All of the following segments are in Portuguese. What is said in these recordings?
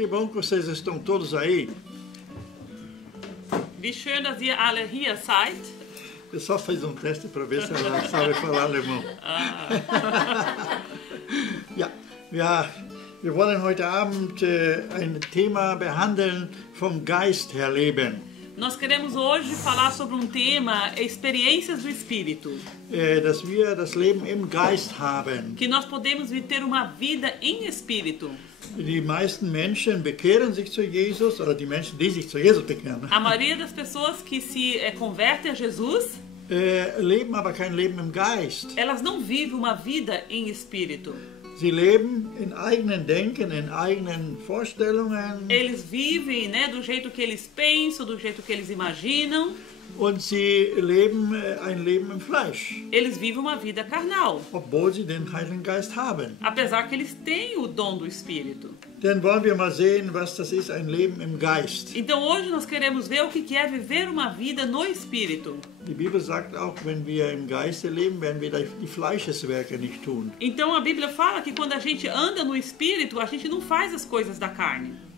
Que bom que vocês estão todos aí. Wie schön, dass ihr alle hier seid. Eu só fiz teste para ver se ela sabe falar alemão. Ja, wir wollen heute Abend ein Thema behandeln vom Geist her leben. Nós queremos hoje falar sobre um tema, experiências do Espírito. Dass wir das Leben im Geist haben. Que nós podemos ter uma vida em Espírito. Die meisten Menschen bekehren sich zu Jesus, oder die Menschen, die sich zu Jesus bekehren. A maioria das pessoas que se convertem a Jesus, leben aber kein Leben im Geist. Elas não vivem uma vida em Espírito. Sie leben in eigenen Denken, in eigenen Vorstellungen. Eles vivem, né, do jeito que eles pensam, do jeito que eles imaginam. Und sie leben ein Leben im Fleisch. Eles vivem uma vida carnal. Obwohl sie den Heiligen Geist haben. Apesar que eles têm o dom do Espírito. Dann wollen wir mal sehen, was das ist, ein Leben im Geist. Então hoje nós queremos ver o que é viver uma vida no Espírito. Die Bibel sagt auch, wenn wir im Geiste leben, werden wir die Fleischeswerke nicht tun. Então a Bíblia fala que quando a gente anda no Espírito, a gente não faz as coisas da carne.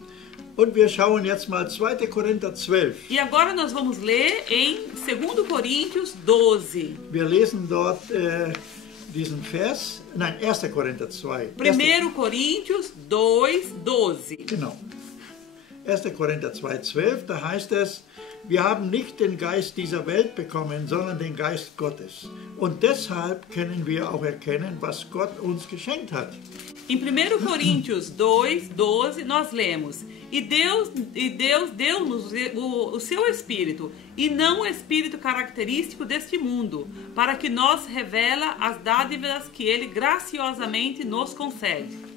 Und wir schauen jetzt mal 2. Korinther 12. E agora nós vamos ler em 2 Coríntios 12. Wir lesen dort diesen Vers, nein, 1. Korinther 2. 1 Coríntios 2, 12. Genau. 1. Korinther 2, 12, da heißt es, wir haben nicht den Geist dieser Welt bekommen, sondern den Geist Gottes. Und deshalb können wir auch erkennen, was Gott uns geschenkt hat. Em 1 Coríntios 2, 12, nós lemos: E Deus deu-nos o seu Espírito, e não o Espírito característico deste mundo, para que nos revela as dádivas que Ele graciosamente nos concede.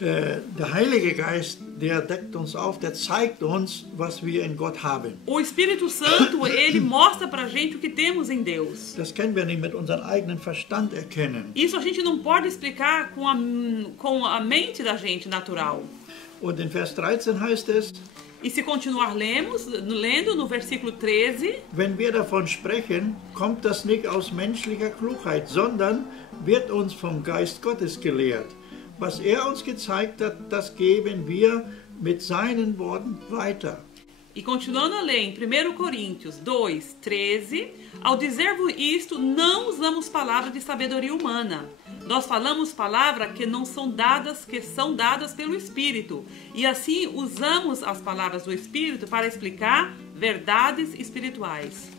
Der Heilige Geist, der deckt uns auf, der zeigt uns, was wir in Gott haben. O Espírito Santo, ele mostra pra gente o que temos em Deus. Das können wir nicht mit unserem eigenen Verstand erkennen. Isso a gente não pode explicar com a mente da gente natural. Und in Vers 13 heißt es, e se continuar lendo no versículo 13, wenn wir davon sprechen, kommt das nicht aus menschlicher Klugheit, sondern wird uns vom Geist Gottes gelehrt. Was uns gezeigt hat, das geben wir mit seinen Worten weiter. E continuando a ler em 1 Coríntios 2, 13, ao dizer-vos isto, não usamos palavras de sabedoria humana. Nós falamos palavras que são dadas pelo Espírito. E assim usamos as palavras do Espírito para explicar verdades espirituais.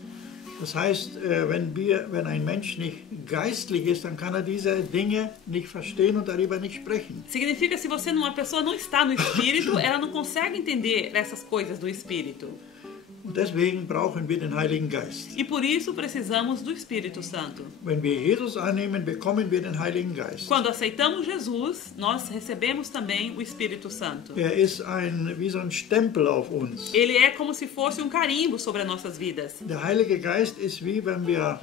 Das heißt, wenn ein Mensch nicht geistlich ist, dann kann diese Dinge nicht verstehen und darüber nicht sprechen. Significa, se uma pessoa não está no Espírito, ela não consegue entender essas coisas do Espírito. Und deswegen brauchen wir den Heiligen Geist. E por isso precisamos do Espírito Santo. Wenn wir Jesus annehmen, bekommen wir den Heiligen Geist. Quando aceitamos Jesus, nós recebemos também o Espírito Santo. Ist wie so ein Stempel auf uns. Ele é como se fosse um carimbo sobre as nossas vidas. Der Heilige Geist ist wie wenn wir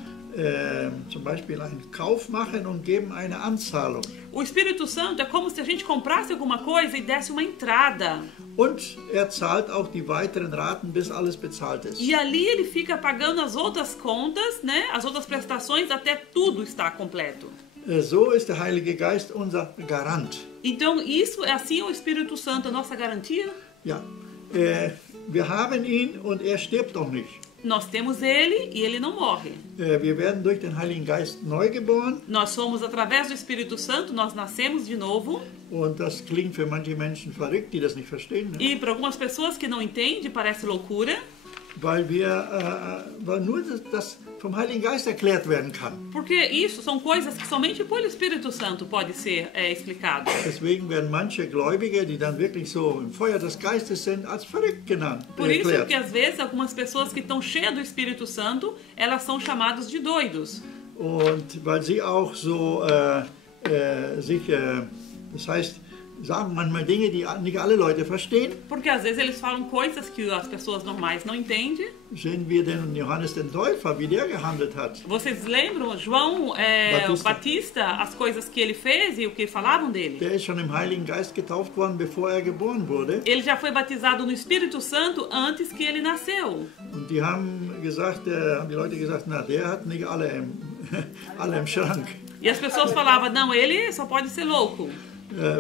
zum Beispiel einen Kauf machen und geben eine Anzahlung. O Espírito Santo é como se a gente comprasse alguma coisa e desse uma entrada. Und zahlt auch die weiteren Raten, bis alles bezahlt ist. E ali ele fica pagando as outras contas, né? As outras prestações até tudo estar completo. So ist der Heilige Geist unser Garant. Então isso é assim o Espírito Santo, a nossa garantia? Ja, wir haben ihn und stirbt auch nicht. Nós temos ele e ele não morre. Wir werden durch den Heiligen Geist neu geboren. Nós somos através do Espírito Santo, nós nascemos de novo. Und das klingt für manche Menschen verrückt, die das nicht verstehen. Ne? E para algumas pessoas que não entendem, parece loucura. Weil nur das vom Heiligen Geist erklärt werden kann. Porque isso são coisas que somente pelo Espírito Santo pode ser explicado. Deswegen werden manche Gläubige, die dann wirklich so im Feuer des Geistes sind, als verrückt genannt. Por isso que às vezes algumas pessoas que estão cheias do Espírito Santo, elas são chamadas de doidos. Und weil sie auch so das heißt, sagen manchmal Dinge, die nicht alle Leute verstehen. Porque às vezes eles falam coisas que as pessoas normais não entendem. Sehen wir den Johannes den Täufer, wie der gehandelt hat. Vocês lembram João Batista, as coisas que ele fez e o que falavam dele? Der ist schon im Heiligen Geist getauft worden, bevor geboren wurde. Ele já foi batizado no Espírito Santo antes que ele nasceu. Und die haben die Leute gesagt, na, der hat nicht alle im Schrank. E as pessoas falavam, não, ele só pode ser louco.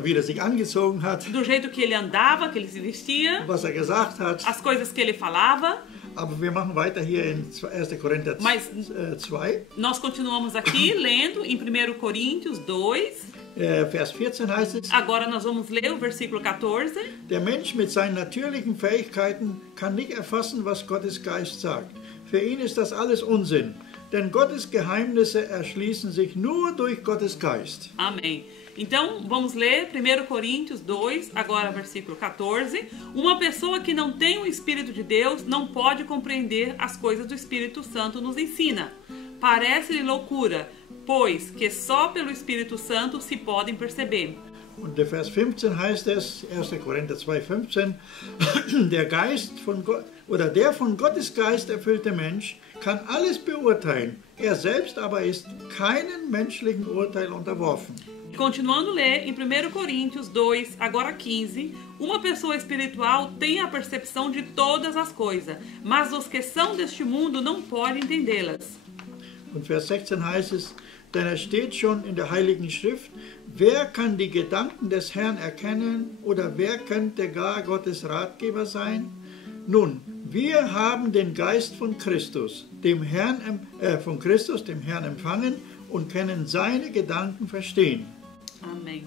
wie sich angezogen hat, do jeito que ele andava, que ele se vestia, was gesagt hat. as coisas que ele falava. Aber wir machen weiter hier in 1. Korinther Mas 2. nós continuamos aqui lendo em 1 Coríntios 2. Vers 14 heißt es, Agora nós vamos ler o versículo 14. der Mensch mit seinen natürlichen Fähigkeiten kann nicht erfassen, was Gottes Geist sagt. Für ihn ist das alles Unsinn, denn Gottes Geheimnisse erschließen sich nur durch Gottes Geist. Amém. Então, vamos ler 1 Coríntios 2, agora versículo 14. Uma pessoa que não tem o Espírito de Deus não pode compreender as coisas do Espírito Santo nos ensina. Parece-lhe loucura, pois que só pelo Espírito Santo se podem perceber. Und der Vers 15 heißt es, 1. Korinther 2,15, der Geist von Gott, oder der von Gottes Geist erfüllte Mensch kann alles beurteilen. Er selbst aber ist keinem menschlichen Urteil unterworfen. Continuando a ler, em 1 Coríntios 2, agora 15, uma pessoa espiritual tem a percepção de todas as coisas, mas os que são deste mundo não podem entendê-las. Und Vers 16 heißt es, denn es steht schon in der Heiligen Schrift, wer kann die Gedanken des Herrn erkennen oder wer könnte gar Gottes Ratgeber sein? Nun, wir haben den Geist von Christus, dem Herrn empfangen und können seine Gedanken verstehen. Amém.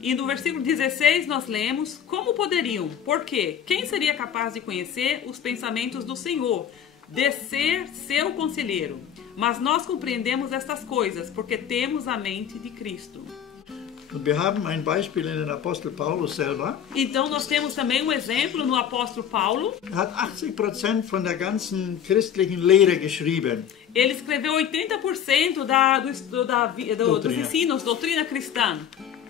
E no versículo 16 nós lemos, como poderiam? Porque quem seria capaz de conhecer os pensamentos do Senhor, de ser seu conselheiro? Mas nós compreendemos estas coisas, porque temos a mente de Cristo. Und wir haben ein Beispiel in den Apostel Paulus selber. Então nós temos também um exemplo no apóstolo Paulo. Er hat 80% von der ganzen christlichen Lehre geschrieben. Ele escreveu 80% dos ensinos, doutrina cristã.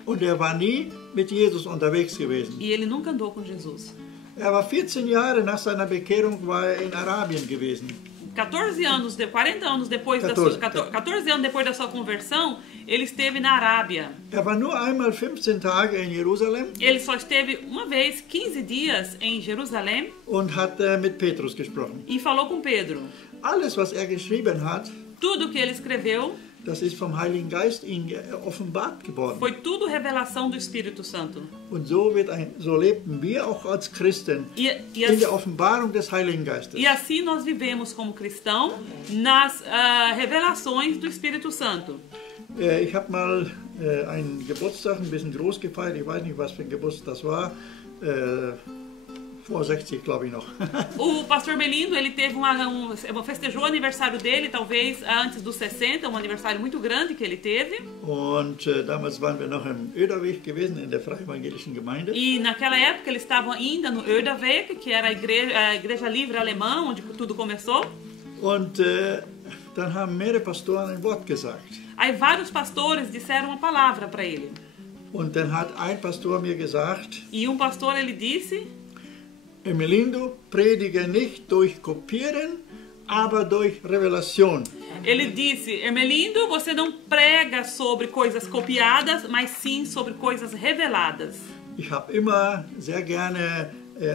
Und er war nie mit Jesus unterwegs gewesen. E ele nunca andou com Jesus. Er war 14 Jahre nach seiner Bekehrung war er in Arabien gewesen. 40 anos depois da sua conversão, ele esteve na Arábia. Er war nur einmal 15 Tage in Jerusalem Ele só esteve uma vez, 15 dias, em Jerusalém und hat mit Petrus gesprochen. e falou com Pedro. Alles, was er geschrieben hat, Tudo que ele escreveu das ist vom Heiligen Geist ihm offenbart geworden. foi tudo revelação do Espírito Santo. Und so lebten wir auch als Christen in der Offenbarung des Heiligen Geistes. E assim nós vivemos como cristão nas revelações do Espírito Santo. Ich habe mal einen Geburtstag ein bisschen groß gefeiert. Ich weiß nicht, was für ein Geburtstag das war. Vor 60, glaube ich noch. O pastor Melindo, ele teve festejou o aniversário dele, talvez antes dos 60, um aniversário muito grande que ele teve. Und damals waren wir noch im Öderweg gewesen, in der Freievangelischen Gemeinde. E naquela época eles estavam ainda no Öderweg, que era a igreja livre alemã, onde tudo começou. Und dann haben mehrere Pastoren ein Wort gesagt. Aí vários pastores disseram uma palavra para ele. Und dann hat ein Pastor mir gesagt, E pastor ele disse: Melindo, predige nicht durch Kopieren, aber durch Revelation. Ele disse: Ermelindo, você não prega sobre coisas copiadas, mas sim sobre coisas reveladas. Ich habe immer sehr gerne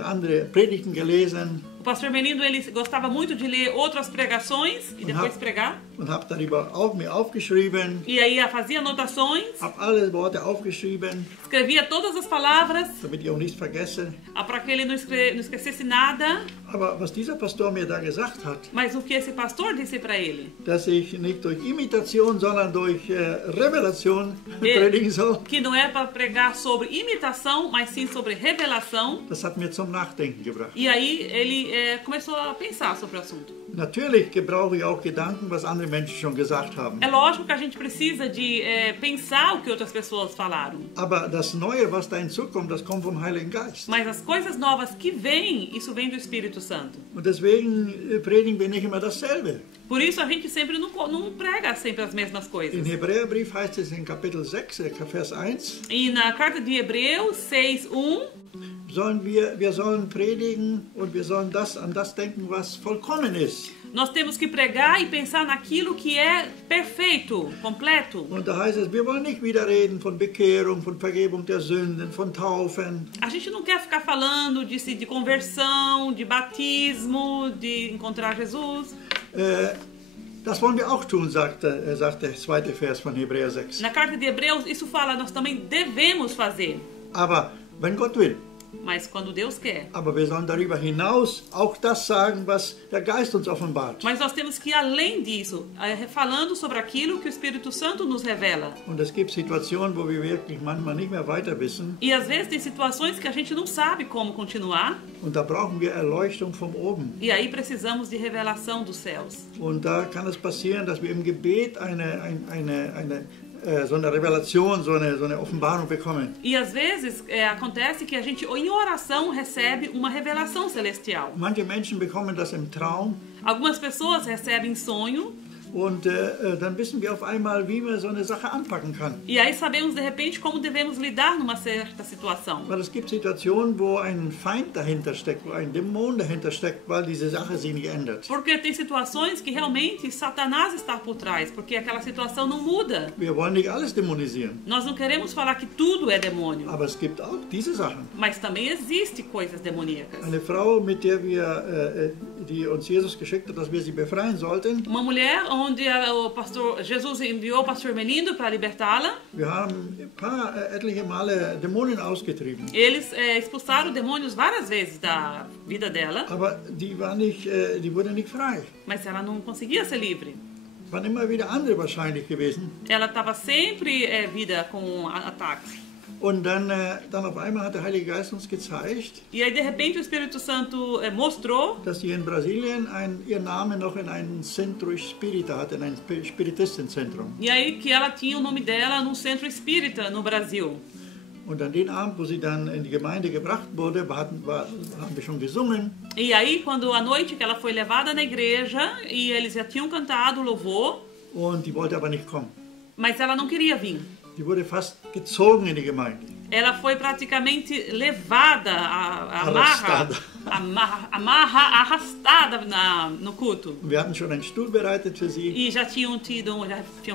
andere Predigten gelesen. O pastor Ermelindo, ele gostava muito de ler outras pregações e depois pregar. Und habe darüber mir aufgeschrieben. E aí fazia anotações. Habe alle Worte aufgeschrieben. Escrevia todas as palavras. Damit ich auch nichts vergesse. Para que ele não esquecesse nada. Aber was dieser Pastor mir da gesagt hat. Mas o que esse pastor disse para ele? Dass ich nicht durch Imitation, sondern durch Revelation predigen soll. Que não é para pregar sobre imitação, mas sim sobre revelação. Das hat mir zum Nachdenken gebracht. E aí ele começou a pensar sobre o assunto. Natürlich gebrauche ich auch Gedanken, was andere Menschen schon gesagt haben. É lógico que a gente precisa de pensar o que outras pessoas falaram. Aber das Neue, was da hinzukommt, das kommt vom Heiligen Geist. Mas as coisas novas que vêm, isso vem do Espírito Santo. Und deswegen predigen wir nicht immer dasselbe. Por isso a gente sempre não prega sempre as mesmas coisas. In Hebräerbrief heißt es in Kapitel 6, Vers 1. E na carta de Hebreus 6:1 wir sollen predigen und wir sollen an das denken, was vollkommen ist. Nós temos que pregar e pensar naquilo que é perfeito, completo. Und da heißt es, wir wollen nicht wieder reden von Bekehrung, von Vergebung der Sünden, von Taufen. A gente não quer ficar falando de conversão, de batismo, de encontrar Jesus. Das wollen wir auch tun, sagt der zweite Vers von Hebräer 6. Na carta de Hebreus, isso fala, nós também devemos fazer. Aber wenn Gott will. Mas quando Deus quer. Aber wir sollen darüber hinaus auch das sagen, was der Geist uns offenbart. Mas nós temos que ir além disso, falando sobre aquilo que o Espírito Santo nos revela. Und es gibt Situationen, wo wir wirklich manchmal nicht mehr weiter wissen. E às vezes tem situações que a gente não sabe como continuar. Und da brauchen wir Erleuchtung von oben. E aí precisamos de revelação dos céus. Und da kann es passieren, dass wir im Gebet so eine Revelation, so eine Offenbarung bekommen. E às vezes acontece que a gente em oração recebe uma revelação celestial. Manche Menschen bekommen das im Traum. Algumas pessoas recebem sonho. Und dann wissen wir auf einmal, wie man so eine Sache anpacken kann. E aí sabemos de repente como devemos lidar numa certa situação. Weil es gibt Situationen, wo ein Feind dahinter steckt, wo ein Dämon dahinter steckt, weil diese Sache sich nicht ändert. Porque tem situações que realmente Satanás está por trás, porque aquela situação não muda. Wir wollen nicht alles dämonisieren. Nós não queremos falar que tudo é demônio. Aber es gibt auch diese Sachen. Mas também existe coisas demoníacas. Eine Frau, mit der die uns Jesus geschickt hat, dass wir sie befreien sollten. Uma mulher onde Jesus enviou o pastor Melindo para libertá-la. Wir haben etliche Male Dämonen ausgetrieben. Eles expulsaram demônios várias vezes da vida dela. Aber die wurde nicht frei. Mas ela não conseguia ser livre. Waren immer wieder andere wahrscheinlich gewesen. Ela estava sempre vida com ataques. Und dann auf einmal hat der Heilige Geist uns gezeigt, E aí de repente o Espírito Santo mostrou, dass sie in Brasilien ihr Name noch in ein Centro Espírita hatte, in ein Spiritistenzentrum. E aí que ela tinha o nome dela num centro espírita no Brasil. Und an den Abend, wo sie dann in die Gemeinde gebracht wurde, haben wir schon gesungen. E aí quando a noite que ela foi levada na igreja e eles já tinham cantado louvor, Und die wollte aber nicht kommen. mas ela não queria vir. Die wurde fast gezogen in die Gemeinde. Ela foi praticamente levada, arrastada no culto. Wir hatten schon einen Stuhl bereitet für sie E já tinham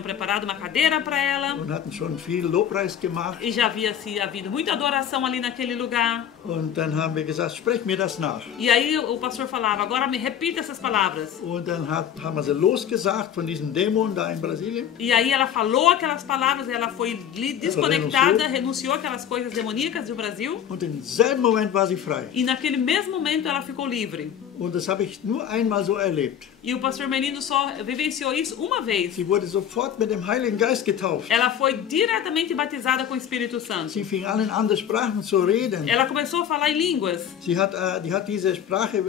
preparado uma cadeira para ela. und hatten schon viel Lobpreis gemacht. E já havia havido muita adoração ali naquele lugar. Und dann haben wir gesagt, sprech mir das nach. E aí o pastor falava, agora me repita essas palavras. Und dann haben wir sie losgesagt von diesem Dämon da in Brasilien. E aí ela falou aquelas palavras, ela foi desconectada, renunciou aquelas coisas demoníacas do Brasil. Und im selben Moment war sie frei. E naquele mesmo momento ela ficou livre. Und das habe ich nur einmal so erlebt. E o pastor Melindo só vivenciou isso uma vez. Sie wurde sofort mit dem Heiligen Geist getauft. Ela foi diretamente batizada com o Espírito Santo. Sie fing an, in andere Sprachen zu reden. Ela começou a falar em línguas. Die hat diese Sprache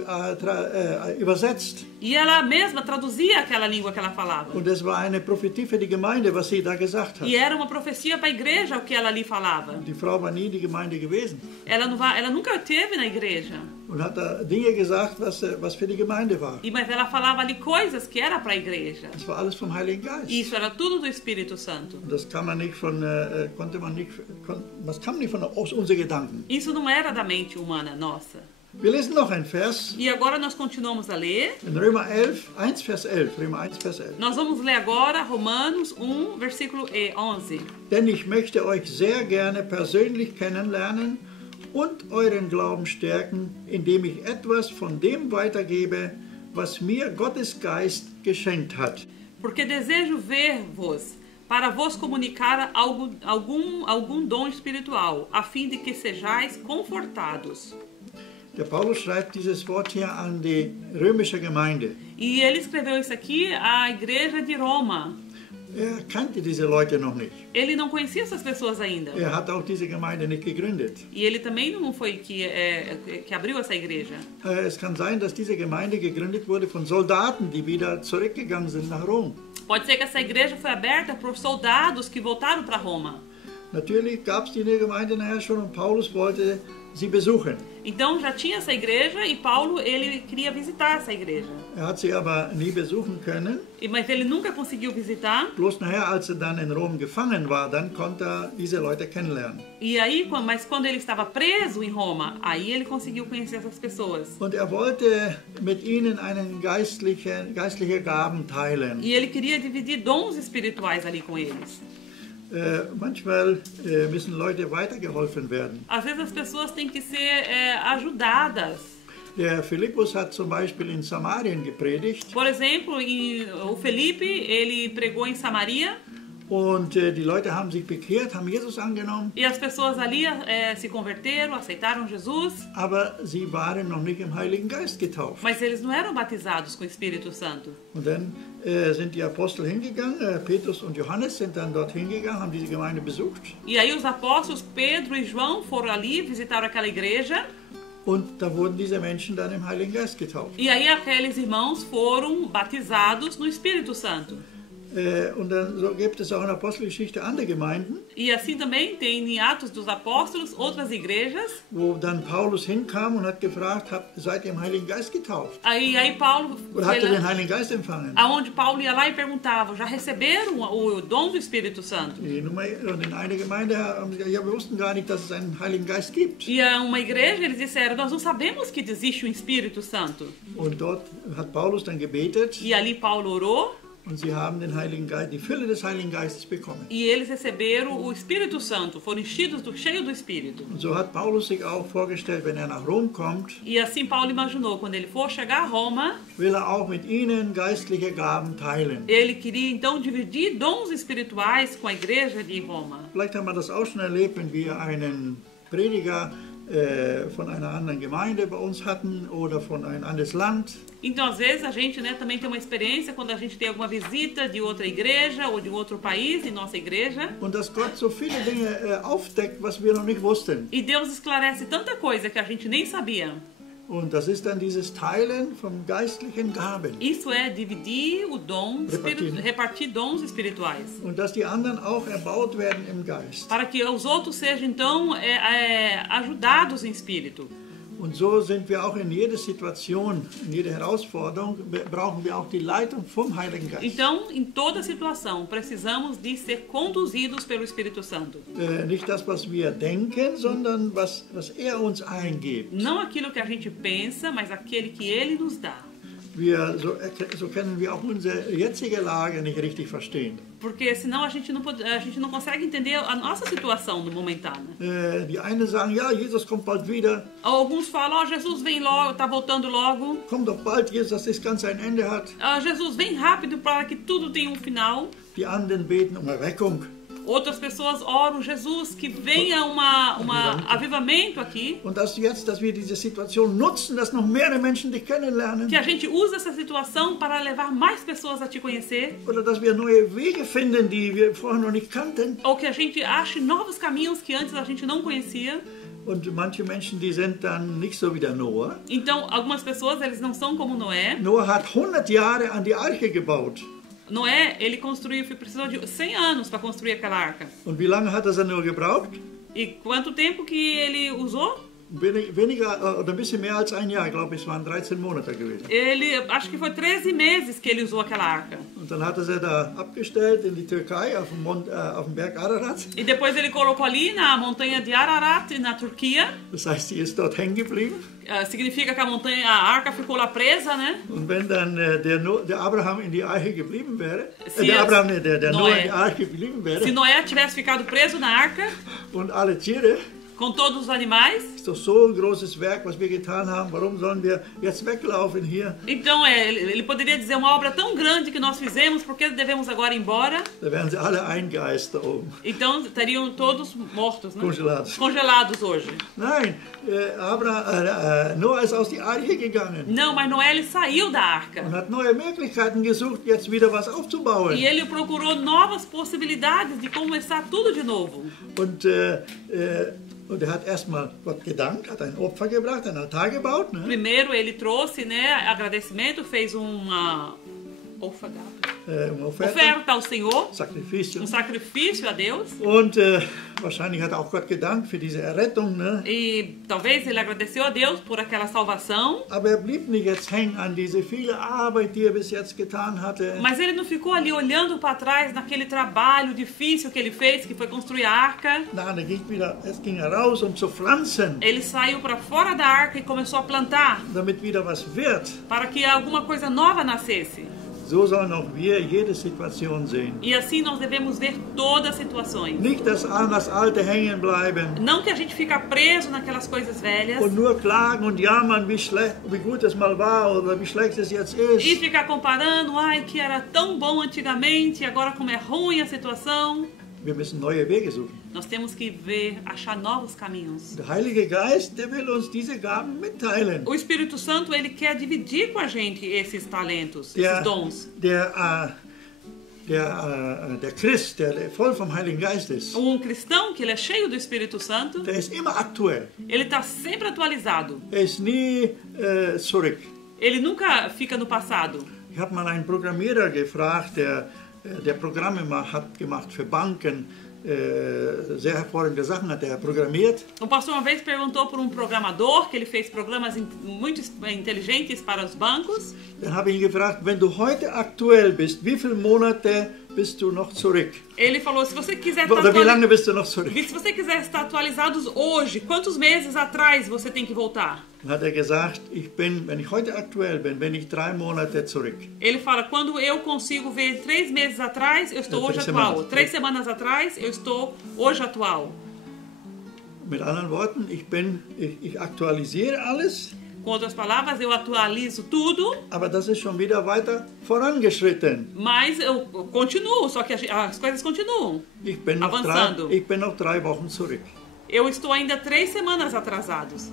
übersetzt. E ela mesma traduzia aquela língua que ela falava. Und es war eine Prophetie für die Gemeinde, was sie da gesagt hat. E era uma profecia para a igreja o que ela ali falava. Die Frau war nie in die Gemeinde gewesen. Ela nunca esteve na igreja. Und hat da Dinge gesagt, was für die Gemeinde war. Mas ela falava ali coisas que era para a igreja. Das war alles vom Heiligen Geist. E isso era tudo do Espírito Santo. Und das kann man nicht das kam nicht aus unseren Gedanken. Isso não era da mente humana nossa. Wir lesen noch einen Vers. E agora nós continuamos a ler. In Römer 1, Vers 11. Römer 1, Vers 11. Nós vamos ler agora Romanos 1, versículo 11. Denn ich möchte euch sehr gerne persönlich kennenlernen und euren Glauben stärken, indem ich etwas von dem weitergebe, was mir Gottes Geist geschenkt hat. Porque desejo ver-vos, para vos comunicar algum dom espiritual, a fim de que sejais confortados. Der Paulus schreibt dieses Wort hier an die römische Gemeinde. E ele escreveu isso aqui à igreja de Roma. Er kannte diese Leute noch nicht. Ele não conhecia essas pessoas ainda. Er hat auch diese Gemeinde nicht gegründet. E ele também não foi que abriu essa igreja. Es kann sein, dass diese Gemeinde gegründet wurde von Soldaten, die wieder zurückgegangen sind nach Rom. Pode ser que essa igreja foi aberta por soldados que voltaram para Roma. Natürlich gab es die Gemeinde nachher schon und Paulus wollte sie besuchen. Então já tinha essa igreja e Paulo ele queria visitar essa igreja. Hat sie aber nie besuchen können. Mas ele nunca conseguiu visitar. Bloß nachher, als dann in Rom gefangen war, dann konnte diese Leute kennenlernen. E aí, mas quando ele estava preso em Roma, aí ele conseguiu conhecer essas pessoas. Und wollte mit ihnen einen geistliche Gaben teilen. E ele queria dividir dons espirituais ali com eles. Manchmal müssen Leute weitergeholfen werden. Às vezes as pessoas têm que ser ajudadas. Der Philippus hat zum Beispiel in Samarien gepredigt Por exemplo, o Felipe, ele pregou em Samaria und die Leute haben sich bekehrt, haben Jesus angenommen, e as pessoas ali se converteram, aceitaram Jesus, aber sie waren noch nicht im Heiligen Geist getauft. mas eles não eram batizados com o Espírito Santo. Und dann sind die Apostel hingegangen, Petrus und Johannes sind dann dort hingegangen, haben diese Gemeinde besucht. E aí os apóstolos Pedro e João foram ali, visitaram aquela igreja, Und da wurden diese Menschen dann im Heiligen Geist getauft. e aí aqueles irmãos foram batizados no Espírito Santo. Und dann so gibt es auch in der Apostelgeschichte andere Gemeinden, E assim também tem em Atos dos Apóstolos outras igrejas. wo dann Paulus hinkam und hat gefragt, seid ihr im Heiligen Geist getauft? Aí Paulo Oder foi habt ihr den lá, Heiligen Geist empfangen? aonde Paulo ia lá e perguntava, já receberam o dom do Espírito Santo? Und in einer Gemeinde haben sie gesagt, ja, wir wussten gar nicht, dass es einen Heiligen Geist gibt. E a uma igreja eles disseram, nós não sabemos que existe um Espírito Santo. Und dort hat Paulus dann gebetet E ali Paulo orou und sie haben den Heiligen Geist, die Fülle des Heiligen Geistes bekommen. e eles receberam o Espírito Santo, foram enchidos cheios do Espírito. Und so hat Paulus sich auch vorgestellt, wenn nach Rom kommt, E assim Paulo imaginou, quando ele for chegar a Roma, will auch mit ihnen geistliche Gaben teilen. ele queria então dividir dons espirituais com a igreja de Roma. Vielleicht haben wir das auch schon erlebt, wenn wir einen Prediger von einer anderen Gemeinde bei uns hatten oder von einem anderes Land. Então, às vezes, a gente também tem uma experiência quando a gente tem alguma visita de outra igreja ou de outro país em nossa igreja. Und dass Gott so viele Dinge aufdeckt, was wir noch nicht wussten. E Deus esclarece tanta coisa que a gente nem sabia. Und das ist dann dieses Teilen von geistlichen Gaben. Isso é dividir o dom, repartir dons espirituais. Und dass die anderen auch erbaut werden im Geist. Para que os outros sejam, então, ajudados em espírito. Und so sind wir auch in jeder Situation, in jeder Herausforderung, brauchen wir auch die Leitung vom Heiligen Geist. Então, em toda situação, precisamos de ser conduzidos pelo Espírito Santo. Nicht das, was wir denken, sondern was er uns eingibt. Não aquilo que a gente pensa, mas aquele que Ele nos dá. So können wir auch unsere jetzige Lage nicht richtig verstehen. Porque senão a gente não consegue entender a nossa situação no momentâneo. Die einen sagen, ja, Jesus kommt bald wieder. Alguns falam, Jesus vem logo, está voltando logo. Komm doch bald, Jesus, dass das Ganze ein Ende hat. Jesus vem rápido para que tudo tenha final. Die anderen beten um Erweckung. Outras pessoas oram, Jesus, que venha avivamento aqui. Und dass wir diese Situation nutzen, dass noch mehrere Menschen dich kennenlernen. Que a gente use essa situação para levar mais pessoas a te conhecer. Oder dass wir neue Wege finden, die wir vorher noch nicht kannten. Ou que a gente ache novos caminhos que antes a gente não conhecia. Und manche Menschen, die sind dann nicht so wie der Noah. Então, algumas pessoas, eles não são como Noé. Noah hat 100 Jahre an die Arche gebaut. Noé, ele precisou de 100 anos para construir aquela arca. Und wie lange hat er nur gebraucht? E quanto tempo que ele usou? Weniger oder ein bisschen mehr als ein Jahr, ich glaube, es waren 13 Monate gewesen. Acho que foi 13 meses que ele usou aquela arca. Und dann hat er sie da abgestellt in die Türkei auf dem Berg Ararat. E depois ele colocou ali na montanha de Ararat, na Turquia. Das heißt, sie ist dort hängen geblieben. Significa que a arca ficou lá presa, né? Und wenn dann der Abraham in die Arche geblieben wäre, der Noah in die Arche geblieben wäre. Se Noé tivesse ficado preso na arca. Und alle Tiere. Com todos os animais. Ist doch so ein großes Werk, was wir getan haben. Warum sollen wir jetzt weglaufen hier? Então, ele poderia dizer uma obra tão grande que nós fizemos, por que devemos agora ir embora? Da wären sie alle eingeeist da oben. Então, estariam todos mortos, né? Congelados hoje. Nein, Noah ist aus die Arche gegangen. Não, mas Noé ele saiu da arca. Und hat neue Möglichkeiten gesucht, jetzt wieder was aufzubauen. E ele procurou novas possibilidades de começar tudo de novo. Und er hat erstmal Gott gedankt, hat ein Opfer gebracht, ein Altar gebaut. Ne? Primeiro ele trouxe, né, agradecimento, fez uma oferta ao Senhor, Sacrifício. Sacrifício a Deus. Und wahrscheinlich hat auch Gott gedankt für diese Errettung. Ne? E talvez ele agradeceu a Deus por aquela salvação. Aber blieb nicht jetzt hängen an diese viele Arbeit, die bis jetzt getan hatte. Mas ele não ficou ali olhando para trás naquele trabalho difícil que ele fez, que foi construir a arca. Nein, ging raus, um zu pflanzen. Ele saiu para fora da arca e começou a plantar. Damit wieder was wird. Para que alguma coisa nova nascesse. So sollen auch wir jede Situation sehen. E assim nós devemos ver todas as situações. Nicht, dass an das Alte hängen bleiben Não que a gente fica preso naquelas coisas velhas und nur klagen und jammern, wie gut es mal war oder wie schlecht es jetzt e ist. ficar comparando, ai, que era tão bom antigamente, agora como é ruim a situação. Wir müssen neue Wege suchen. Nós temos que ver, achar novos caminhos. Der Heilige Geist, der will uns diese Gaben mitteilen. O Espírito Santo, ele quer dividir com a gente esses talentos, esses dons. Der Christ, der voll vom Heiligen Geist ist, Cristão que ele é cheio do Espírito Santo, der ist immer aktuell. ele está sempre atualizado. Er ist nie zurück. Ele nunca fica no passado. Ich habe mal einen Programmierer gefragt, der Programme hat gemacht für Banken, sehr hervorragende Sachen hat er programmiert. O pastor uma vez perguntou para um programador que ele fez programas muito inteligentes para os bancos. Dann habe ich ihn gefragt, wenn du heute aktuell bist, wie viele Monate bist du noch zurück? Ele falou, se você quiser Oder wie lange bist du noch zurück? se você quiser estar atualizados hoje, quantos meses atrás você tem que voltar? Dann hat er gesagt, wenn ich heute aktuell bin ich 3 Monate zurück. Ele fala, quando eu consigo ver 3 meses atrás, eu estou hoje atual. 3 semanas atrás, eu estou hoje atual. Mit anderen Worten, ich aktualisiere alles. Com outras palavras, eu atualizo tudo, Aber das ist schon wieder weiter vorangeschritten. mas eu continuo, só que as coisas continuam Ich bin noch 3 Wochen zurück. Eu estou ainda 3 semanas atrasados.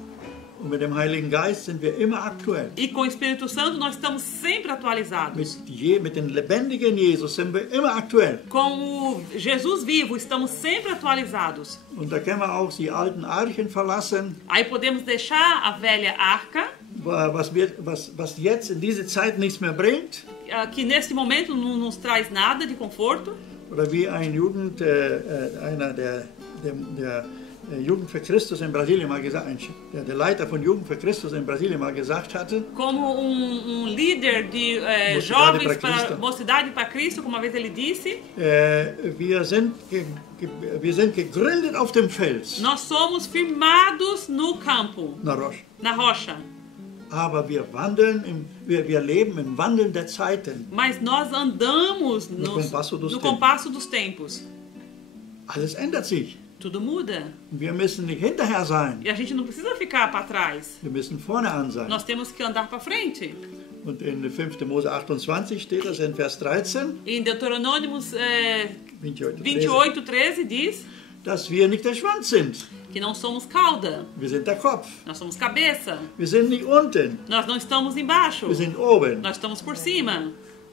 Und mit dem Heiligen Geist sind wir immer aktuell. E com o Espírito Santo nós estamos sempre atualizados. Mit dem lebendigen Jesus sind wir immer aktuell. Com o Jesus vivo estamos sempre atualizados. Und da können wir auch die alten Archen verlassen. Aí podemos deixar a velha arca, was jetzt in dieser Zeit nichts mehr bringt. Que nesse momento não nos traz nada de conforto. Oder wie einer der Jugend für Christus in Brasilien mal gesagt, der Leiter von Jugend für Christus in Brasilien mal gesagt hatte. Como líder de jovens para Mocidade para Cristo, como uma vez ele disse. Wir sind gegründet auf dem Fels. Nós somos firmados no campo. Na rocha. Aber wir leben im Wandel der Zeiten. Mas nós andamos no compasso dos tempos. Alles ändert sich. Tudo muda. Wir müssen nicht hinterher sein. E a gente não precisa ficar para trás. Wir müssen vorne an sein. Nós temos que andar para frente. Und in 5. Mose 28 steht das in Vers 13. Em Deuteronômio 28:13 diz dass wir nicht der Schwanz sind. Que não somos cauda. Wir sind der Kopf. Nós somos cabeça. Wir sind nicht unten. Nós não estamos embaixo. Wir sind oben. Nós estamos por cima.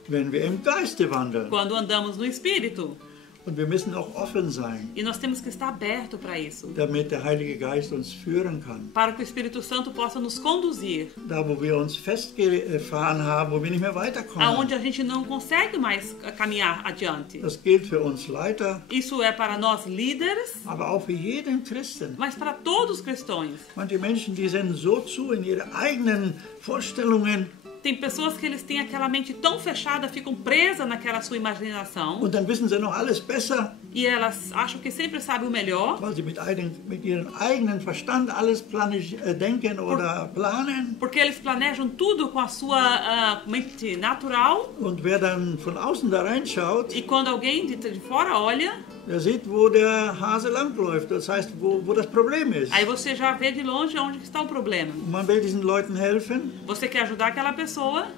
Wenn wir im Geiste wandeln. Quando andamos no Espírito. Und wir müssen auch offen sein. E nós temos que estar aberto para isso. Damit der Heilige Geist uns führen kann. Para que o Espírito Santo possa nos conduzir. Da wo wir uns festgefahren haben, wo wir nicht mehr weiterkommen. Aonde a gente não consegue mais caminhar adiante. Das gilt für uns Leiter. Isso é para nós líderes. Aber auch für jeden Christen. Mas para todos os cristãos. Manche Menschen, die sind so zu in ihre eigenen Vorstellungen. Tem pessoas que eles têm aquela mente tão fechada, ficam presas naquela sua imaginação. Und dann wissen sie noch alles besser. E elas acham que sempre sabem o melhor. Weil sie mit ihrem eigenen Verstand alles denken oder planen. Porque eles planejam tudo com a sua mente natural. Und wer dann von außen da reinschaut, e quando alguém de fora olha, der sieht, wo der Hase langläuft. Das heißt, wo das Problem ist. Aí você já vê de longe onde está o problema. Man will diesen Leuten helfen. Você quer ajudar aquela pessoa.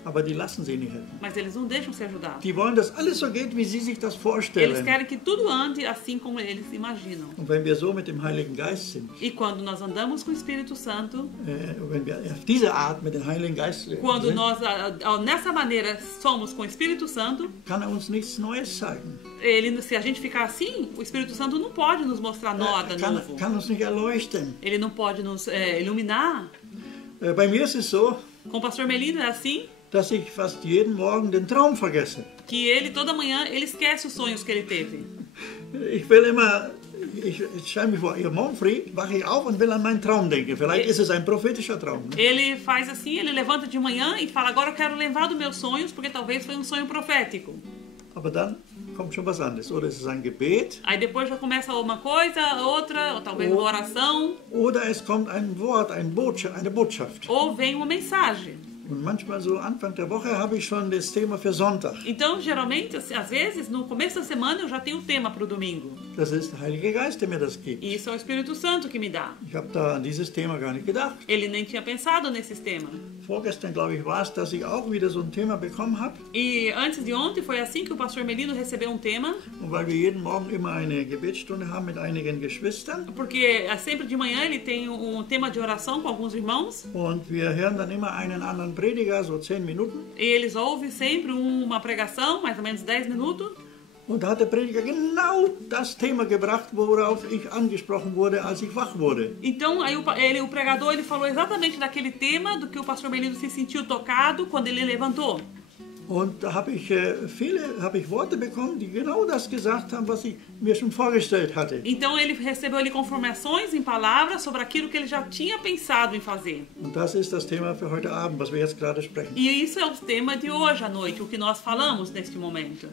Aber die lassen sie nicht helfen. Mas eles não deixam se ajudar. Die wollen, dass alles so geht, wie sie sich das vorstellen. Eles querem que tudo ande assim como eles imaginam. Und wenn wir so mit dem Heiligen Geist sind. E quando nós andamos com o Espírito Santo. Wenn wir auf diese Art mit dem Heiligen Geist quando nós nessa maneira somos com o Espírito Santo. Kann uns nichts Neues zeigen. Se a gente ficar assim, o Espírito Santo não pode nos mostrar nada novo. Kann uns nicht erleuchten. Ele não pode nos iluminar. Bei mir ist es so, com o pastor Melino é assim, dass ich fast jeden Morgen den Traum vergesse. Que ele toda manhã ele esquece os sonhos que ele teve. Ich stelle mich vor, morgen früh wache ich auf und will an meinen Traum denken. Vielleicht ist es ein prophetischer Traum. Ne? Ele faz assim, ele levanta de manhã e fala, agora eu quero lembrar dos meus sonhos, porque talvez foi um sonho profético. Aber dann kommt schon was anderes. Oder es ist ein Gebet. Aí depois já começa uma coisa, outra, ou talvez uma oração. Oder es kommt ein Wort, eine Botschaft. Ou vem uma mensagem. Und manchmal so Anfang der Woche habe ich schon das Thema für Sonntag. Então, geralmente, às vezes, no começo da semana eu já tenho o tema para o domingo. Das ist der Heilige Geist, der mir das gibt. E isso é o Espírito Santo que me dá. Ich habe da an dieses Thema gar nicht gedacht. Ele nem tinha pensado nesses temas. Vorgestern, glaube ich, war es, dass ich auch wieder so ein Thema bekommen habe. E antes de ontem foi assim que o pastor Melino recebeu um tema, Und weil wir jeden Morgen immer eine Gebetsstunde haben mit einigen Geschwistern. porque sempre de manhã ele tem um tema de oração com alguns irmãos. Und wir hören dann immer einen anderen Prediger, so 10 Minuten. E eles ouvem sempre uma pregação, mais ou menos 10 minutos. Und da hat der Prediger genau das Thema gebracht, worauf ich angesprochen wurde, als ich wach wurde. Então, aí o pregador ele falou exatamente daquele tema do que o pastor Melino se sentiu tocado quando ele levantou. Und da habe ich Worte bekommen, die genau das gesagt haben, was ich mir schon vorgestellt hatte. Então ele recebeu ali confirmações em palavras sobre aquilo que ele já tinha pensado em fazer. Und das ist das Thema für heute Abend, was wir jetzt gerade sprechen. E isso é o tema de hoje à noite, o que nós falamos neste momento.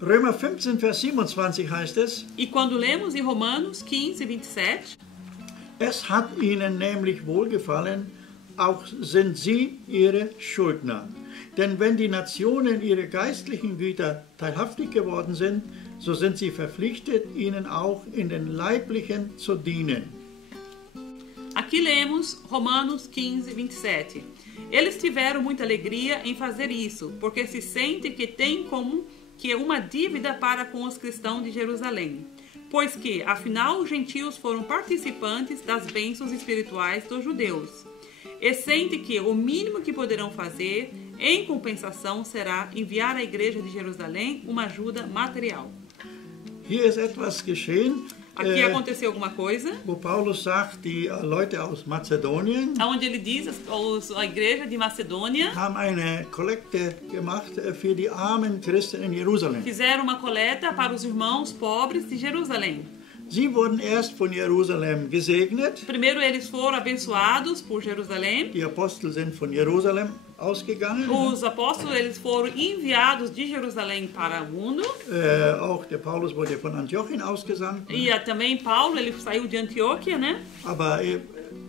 Römer 15, Vers 27 heißt es: E quando lemos em Romanos 15, 27, Es hat ihnen nämlich wohlgefallen, auch sind sie ihre Schuldner. Denn wenn die Nationen ihre geistlichen Güter teilhaftig geworden sind, so sind sie verpflichtet, ihnen auch in den leiblichen zu dienen. aqui lemos Romanos 15, 27. Eles tiveram muita alegria em fazer isso, porque se sentem que têm como que uma dívida para com os cristãos de Jerusalém, pois que, afinal, os gentios foram participantes das bênçãos espirituais dos judeus, e sentem que o mínimo que poderão fazer, em compensação, será enviar à igreja de Jerusalém uma ajuda material. Hier ist etwas geschehen, Aqui aconteceu alguma coisa, wo Paulus sagt, die Leute aus Mazedonien onde ele diz a igreja de Macedônia haben eine Kollekte gemacht für die armen Christen in Jerusalem. fizeram uma coleta para os irmãos pobres de Jerusalém. Sie wurden erst von Jerusalem gesegnet. Primeiro eles foram abençoados por Jerusalém. Die Apostel sind von Jerusalem ausgegangen. Os apóstolos eles foram enviados de Jerusalém para o mundo. Auch der Paulus wurde von Antiochien ausgesandt. E também Paulo ele saiu de Antioquia, né? Aber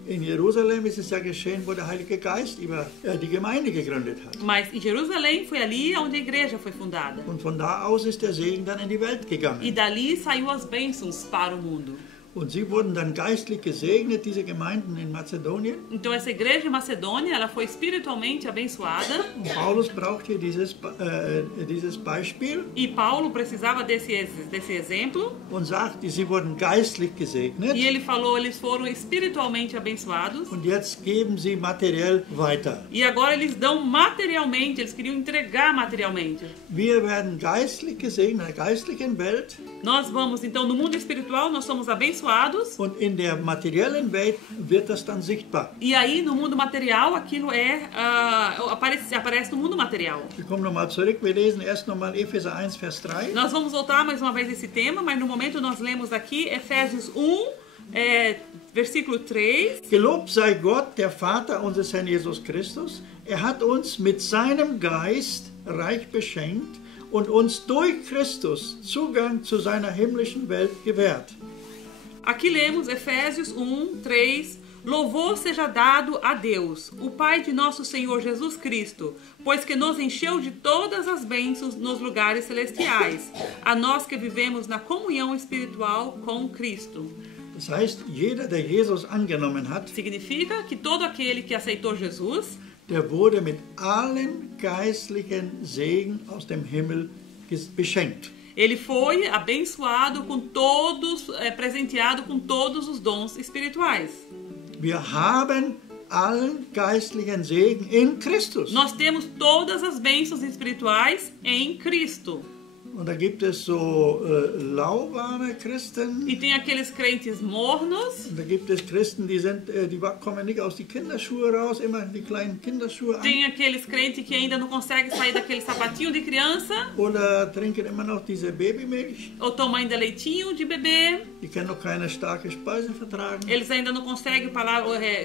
in Jerusalem ist es ja geschehen, wo der Heilige Geist über die Gemeinde gegründet hat. Mas em Jerusalém foi ali onde a igreja foi fundada. Und von da aus ist der Segen dann in die Welt E gegangen. dali saiu as bênçãos para o mundo. Und sie wurden dann geistlich gesegnet, diese Gemeinden in Mazedonien. Então essa igreja de Macedônia, ela foi espiritualmente abençoada. Und Paulus braucht hier dieses Beispiel E Paulo precisava desse exemplo. und sagt, sie wurden geistlich gesegnet. E ele falou, eles foram espiritualmente abençoados. Und jetzt geben sie materiell weiter. E agora eles dão materialmente, eles queriam entregar materialmente. Wir werden geistlich gesegnet in der geistlichen Welt. Nós vamos, então, no mundo espiritual, nós somos abençoados. Und in der materiellen Welt wird das dann sichtbar. E aí, no mundo material, aquilo aparece no mundo material. Wir kommen nochmal zurück. Wir lesen erst nochmal Epheser 1, Vers 3. Nós vamos voltar mais uma vez a esse tema, mas no momento nós lemos aqui Efésios 1, versículo 3. Gelobt sei Gott, der Vater unseres Herrn Jesus Christus. Hat uns mit seinem Geist reich beschenkt und uns durch Christus Zugang zu seiner himmlischen Welt gewährt. Aqui lemos Efésios 1, 3. Louvor seja dado a Deus, o Pai de nosso Senhor Jesus Cristo, pois que nos encheu de todas as bênçãos nos lugares celestiais, a nós que vivemos na comunhão espiritual com Cristo. Das heißt, jeder, der Jesus angenommen hat, Significa que todo aquele que aceitou Jesus, der wurde mit allen geistlichen Segen aus dem Himmel beschenkt. ele foi abençoado com todos, presenteado com todos os dons espirituais. Wir haben allen geistlichen Segen in Christus. Nós temos todas as bênçãos espirituais em Cristo. Und da gibt es so lauwarme Christen. E tem aqueles crentes mornos. Und da gibt es Christen, die kommen nicht aus die Kinderschuhe raus, immer die kleinen Kinderschuhe an. Tem aqueles crentes que ainda não conseguem sair daquele sapatinho de criança. Oder trinken immer noch diese Babymilch. Ou tomam ainda leitinho de bebê. Die können noch keine starke Speise vertragen. Eles ainda não conseguem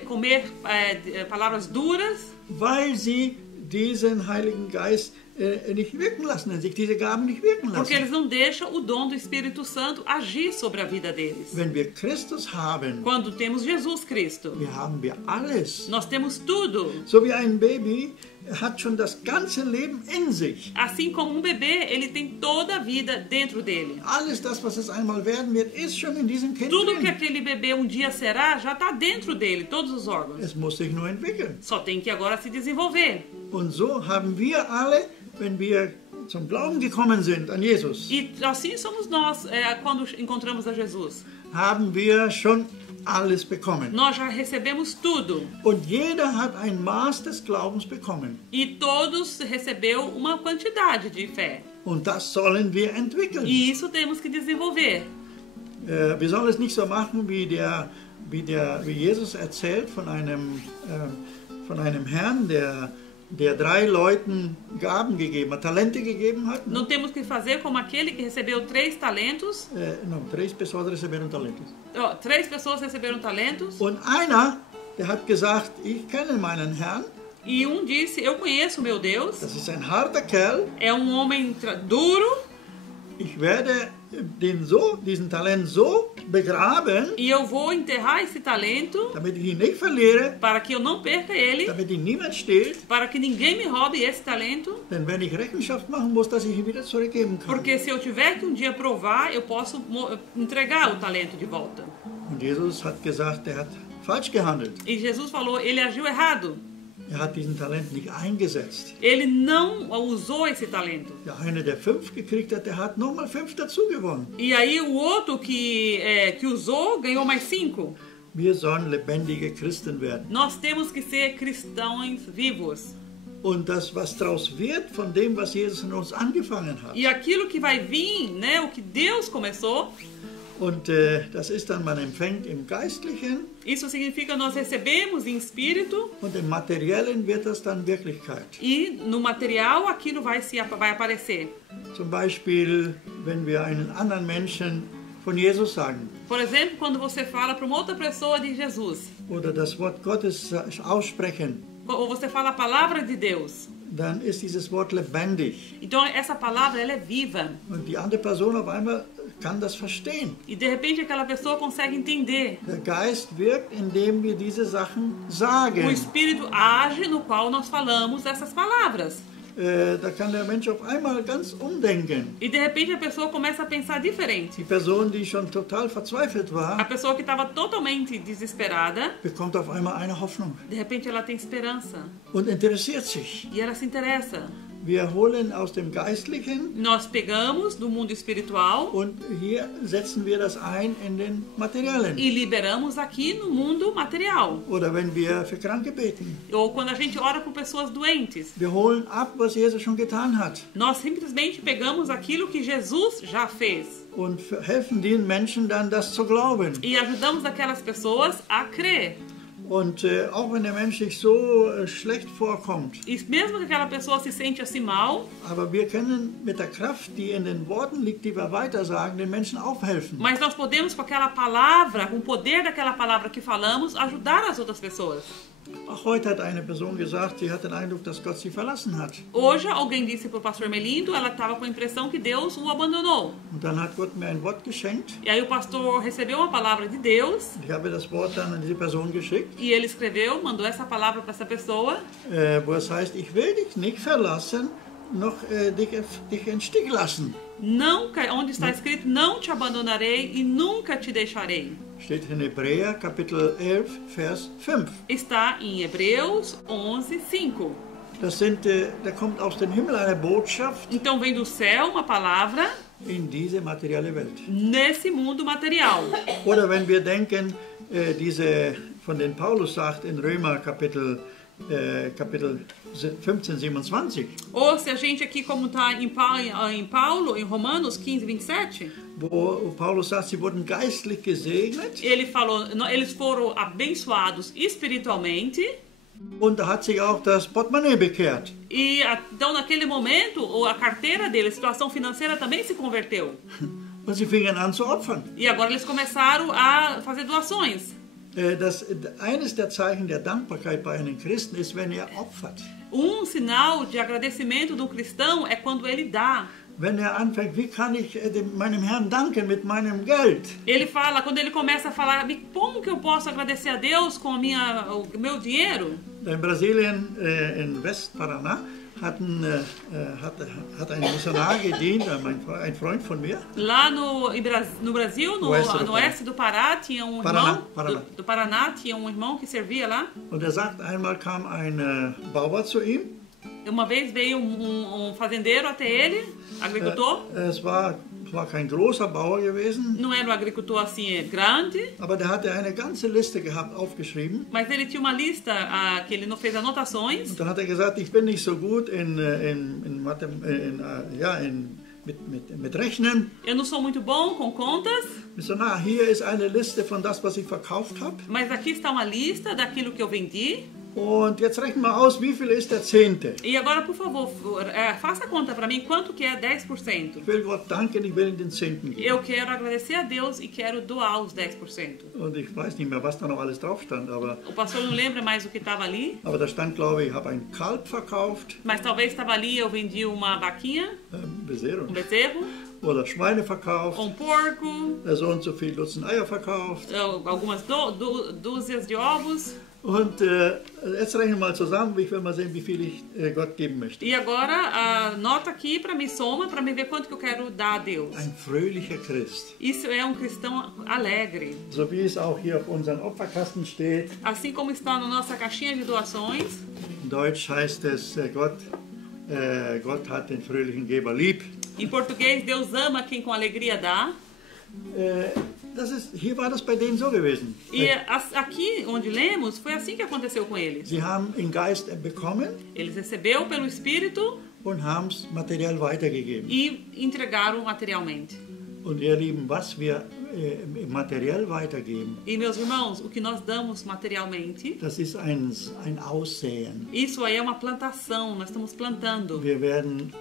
comer palavras duras. Weil sie diesen Heiligen Geist nicht wirken lassen, sich diese Gaben nicht wirken Porque lassen. eles não deixam o dom do Espírito Santo agir sobre a vida deles. Wenn wir Christus haben, Quando temos Jesus Cristo, haben wir alles. nós temos tudo. So wie ein Baby hat schon das ganze Leben in sich. Assim como um bebê, ele tem toda a vida dentro dele. Alles das, was es einmal werden wird, ist schon in diesem Kind Tudo que drin. aquele bebê um dia será, já está dentro dele, todos os órgãos. Es muss sich nur entwickeln. Só tem que agora se desenvolver. Und so haben wir alle, wenn wir zum Glauben gekommen sind an Jesus, E assim somos nós quando encontramos a Jesus. haben wir schon alles bekommen. Nós já recebemos tudo. Und jeder hat ein Maß des Glaubens bekommen. E todos recebeu uma quantidade de fé. Und das sollen wir entwickeln. E isso temos que desenvolver. Wir sollen es nicht so machen, wie Jesus erzählt von einem Herrn, der 3 Leuten Gaben gegeben hat, Talente gegeben hat. Não temos que fazer como aquele que recebeu 3 talentos. Não, 3 pessoas receberam talentos. 3 pessoas receberam talentos. Und einer, der hat gesagt, ich kenne meinen Herrn. E um disse, eu conheço meu Deus. Das ist ein harter Kerl. É um homem duro. Ich werde diesen Talent so begraben, E eu vou enterrar esse talento damit ich ihn nicht verliere, para que eu não perca ele. damit ihn niemand stiehlt. Para que ninguém me roube esse talento. Denn wenn ich Rechenschaft machen muss, dass ich ihn wieder zurückgeben kann. Porque se eu tiver que um dia provar, eu posso entregar o talento de volta. Und Jesus hat gesagt, er hat falsch gehandelt. E Jesus falou, ele agiu errado. Er hat diesen Talent nicht eingesetzt. Ele não usou esse talento. Der eine, der 5 gekriegt hat, der hat nochmal 5 dazu gewonnen. E aí o outro que usou ganhou mais 5. Wir sollen lebendige Christen werden. Nós temos que ser cristãos vivos. Und das, was daraus wird, von dem, was Jesus in uns angefangen hat. E aquilo que vai vir, né, o que Deus começou, Und das ist dann, man empfängt im Geistlichen isso significa nós recebemos em espírito und im Materiellen wird das dann Wirklichkeit. e no material aquilo vai aparecer. Zum Beispiel, wenn wir einen anderen Menschen von Jesus sagen Por exemplo, quando você fala para uma outra pessoa de Jesus, oder das Wort Gottes aussprechen, ou você fala a palavra de Deus, dann ist dieses Wort lebendig. então essa palavra ela é viva. Und die andere Person auf einmal kann das verstehen. E de repente aquela pessoa consegue entender. Der Geist wirkt, indem wir diese Sachen O sagen. Espírito age no qual nós falamos essas palavras. Da kann der Mensch auf einmal ganz umdenken. E de repente a pessoa começa a pensar diferente. Die Person, die schon total verzweifelt A war, pessoa que estava totalmente desesperada, bekommt auf einmal eine Hoffnung de repente ela tem esperança. und interessiert sich. E ela se interessa. Wir holen aus dem Geistlichen Nós pegamos do mundo espiritual und hier setzen wir das ein in den Materiellen. e liberamos aqui no mundo material. Oder wenn wir für Kranke beten. Ou quando a gente ora por pessoas doentes. Wir holen ab, was Jesus schon getan hat Nós simplesmente pegamos aquilo que Jesus já fez. und helfen den Menschen dann, das zu glauben. E ajudamos aquelas pessoas a crer. Und auch wenn der Mensch sich so schlecht vorkommt, E mesmo que aquela pessoa se sente assim mal, aber wir können mit der Kraft, die in den Worten liegt, die wir weitersagen, den Menschen aufhelfen. mas nós podemos com aquela palavra, com o poder daquela palavra que falamos, ajudar as outras pessoas. Auch heute hat eine Person gesagt, sie hat den Eindruck, dass Gott sie verlassen hat. Hoje alguém disse para o pastor Melindo, ela estava com a impressão que Deus o abandonou. Und dann hat Gott mir ein Wort geschenkt. E aí o pastor recebeu uma palavra de Deus Ich habe das Wort dann an diese Person geschickt, e ele escreveu, mandou essa palavra para essa pessoa, wo es heißt, ich will dich nicht verlassen, noch dich im Stich lassen. nunca, onde está escrito, não te abandonarei e nunca te deixarei. Steht in Hebräer Kapitel 11, Vers 5. Está em Hebreus 11, 5. Da kommt aus dem Himmel eine Botschaft Então vem do céu uma palavra in diese materielle Welt. nesse mundo material. Oder wenn wir denken, von den Paulus sagt in Römer Kapitel 15, 27, Ou se a gente aqui, como está em Paulo, em Romanos 15, 27, wo Paulus sagt, sie wurden geistlich gesegnet ele falou, eles foram abençoados espiritualmente. und da hat sich auch das Portemonnaie bekehrt. E então naquele momento a carteira dele, a situação financeira também se converteu. Und sie fingen an zu opfern. E agora eles começaram a fazer doações. Eines der Zeichen der Dankbarkeit bei einem Christen ist, wenn er opfert. Sinal de agradecimento do cristão é quando ele dá. Wenn anfängt, wie kann ich meinem Herrn danken mit meinem Geld? Ele fala, quando ele começa a falar, como que eu posso agradecer a Deus com o meu dinheiro? In Brasilien, in Westparaná, hat ein Missionar gedient, ein Freund von mir. Lá no Brasil, no oeste do Pará, tinha um irmão do Paraná, tinha um irmão que servia lá. Und sagt, einmal kam ein Bauer zu ihm. Uma vez veio um fazendeiro até ele, agricultor. Es war kein großer Bauer gewesen. Não era um agricultor assim grande. Aber der hatte eine ganze Liste gehabt, aufgeschrieben. Mas ele tinha uma lista que ele não fez anotações. Und dann hat gesagt, ich bin nicht so gut mit Rechnen. Eu não sou muito bom com contas. Missionar, hier ist eine Liste von das, was ich verkauft habe. Mas aqui está uma lista daquilo que eu vendi. Und jetzt rechnen wir aus, wie viel ist der Zehnte? E agora, por favor, faça a conta para mim, quanto que é 10%? Ich will Gott danken, ich will den Zehnten geben. Eu quero agradecer a Deus e quero doar os 10%. Und ich weiß nicht mehr, was da noch alles drauf stand, aber... O pastor não lembra mais o que estava ali. Aber da stand, glaube ich, ich habe ein Kalb verkauft. Mas talvez estava ali, eu vendi uma vaquinha, Bezerro. bezerro. Oder Schweine verkauft. Um porco. So und so viel Dutzend Eier verkauft. Algumas dúzias de ovos. Und jetzt rechnen wir mal zusammen, ich will mal sehen, wie viel ich Gott geben möchte. E agora, anota aqui para mim, soma, para mim ver quanto que eu quero dar a Deus. Ein fröhlicher Christ. Isso é um cristão alegre. So wie es auch hier auf unseren Opferkasten steht. Assim como está na nossa caixinha de doações. In Deutsch heißt es, Gott hat den fröhlichen Geber lieb. Em português, Deus ama quem com alegria dá. Hier war das bei denen so gewesen. E aqui onde lemos, foi assim que aconteceu com eles. Sie haben den Geist bekommen. Eles receberam pelo Espírito und haben es materiell weitergegeben. E entregaram materialmente. Und ihr Lieben, was wir materiell weitergeben, E meus irmãos, o que nós damos materialmente, das ist ein Aussäen. isso aí é uma plantação, nós estamos plantando. Wir werden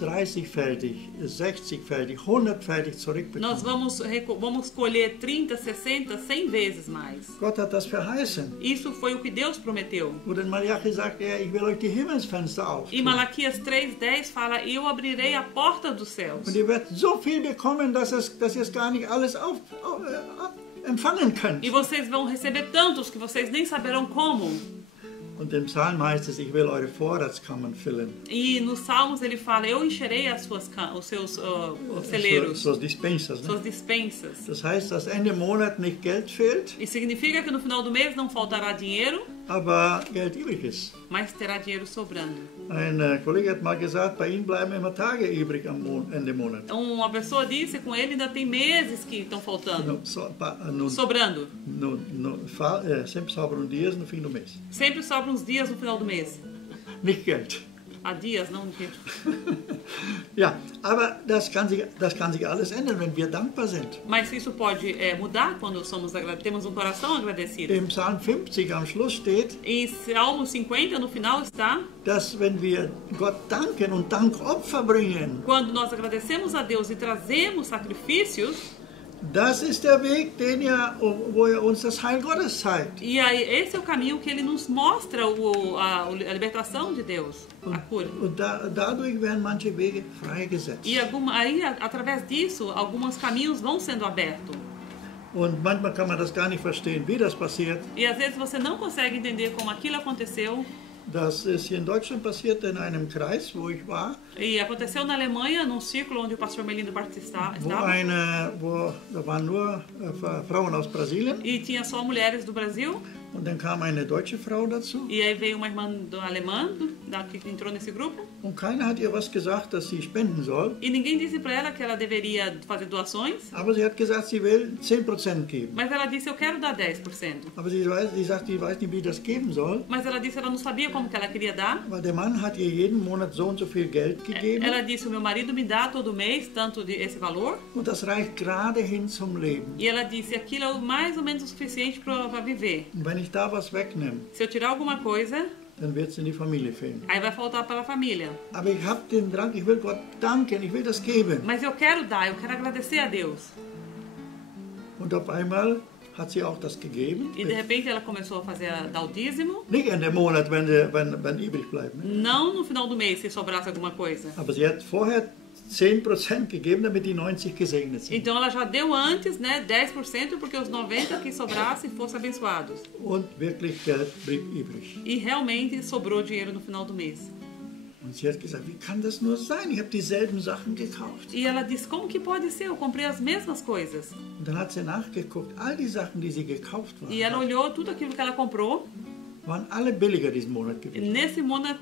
30-fältig, 60-fältig, 100-fältig zurückbekommen. Nós vamos colher 30, 60, 100 vezes mais. Gott hat das verheißen. Isso foi o que Deus prometeu. Und in Malachi sagt ich will euch die Himmelsfenster E auftun. Malaquias 3:10 fala, eu abrirei a porta dos céus. Und ihr werdet so viel bekommen, dass ihr es gar nicht alles empfangen könnt. E vocês vão receber tantos que vocês nem saberão como. Und im Psalm heißt es, ich will eure Vorratskammern füllen. E nos Salmos ele fala, eu encherei os seus celeiros, Suas dispensas, ne? suas dispensas. Das heißt, dass Ende Monat nicht Geld fehlt, E significa que no final do mês não faltará dinheiro, aber Geld übrig ist. mas terá dinheiro sobrando. Ein Kollege hat mal gesagt, bei ihm bleiben immer Tage übrig am Ende Monat. Então uma pessoa disse, com ele ainda tem meses que estão faltando, sobrando. Sempre sobram dias no fim do mês. Sempre sobram uns dias no final do mês. Nicht Geld. Há dias, não dinheiro. Ja, aber das kann sich alles ändern, wenn wir dankbar sind. Mas isso pode mudar quando temos um coração agradecido. Im Psalm 50 am Schluss steht, Em Salmo 50, no final está, dass wenn wir Gott danken und Dankopfer bringen, quando nós agradecemos a Deus e trazemos sacrifícios, das ist der Weg, wo uns das Heil Gottes zeigt. e aí, esse é o caminho que ele nos mostra a libertação de Deus, a cura. Und dadurch werden manche Wege freigesetzt. E aí, através disso, alguns caminhos vão sendo abertos. Und manchmal kann man das gar nicht verstehen, wie das passiert. E às vezes você não consegue entender como aquilo aconteceu. Das ist hier in Deutschland passiert, in einem Kreis, wo ich war. E aconteceu na Alemanha, num círculo onde o pastor Melindo estava. Da waren nur Frauen aus Brasilien. E tinha só mulheres do Brasil. Und dann kam eine deutsche Frau dazu. E aí veio uma irmã alemã que entrou nesse grupo. Und keiner hat ihr was gesagt, dass sie spenden soll. E ninguém disse para ela que ela deveria fazer doações. Aber sie hat gesagt, sie will 10% geben. Mas ela disse, eu quero dar 10%. Aber sie sagt, sie weiß nicht, wie das geben soll. Mas ela disse, ela não sabia como que ela queria dar. Weil der Mann hat ihr jeden Monat so und so viel Geld gegeben. Ela disse, o meu marido me dá todo mês tanto esse valor. Und das reicht gerade hin zum Leben. E ela disse, aquilo é mais ou menos o suficiente para viver. Und wenn ich da was wegnehme, Se eu tirar alguma coisa, dann wird es in die Familie fehlen. aí vai faltar para a família. Aber ich habe den Drang, ich will Gott danken, ich will das geben. Mas eu quero dar, eu quero agradecer a Deus. Und auf einmal hat sie auch das gegeben. E de repente ela começou a dar o dízimo. Nicht in dem Monat, wenn übrig bleibt. Ne? Não no final do mês, se sobrasse alguma coisa. Aber sie hat vorher 10% gegeben, damit die 90 gesegnet sind. Então ela já deu antes, né, 10%, porque os 90 que sobrassem fossem abençoados. Und wirklich Geld blieb übrig. E realmente sobrou dinheiro no final do mês. Und sie hat gesagt, wie kann das nur sein? Ich habe dieselben Sachen gekauft. E ela disse, como que pode ser? Eu comprei as mesmas coisas. Und dann hat sie nachgeguckt, all die Sachen, die sie gekauft E ela waren, olhou tudo aquilo que ela comprou. waren alle billiger diesen Monat E gewesen.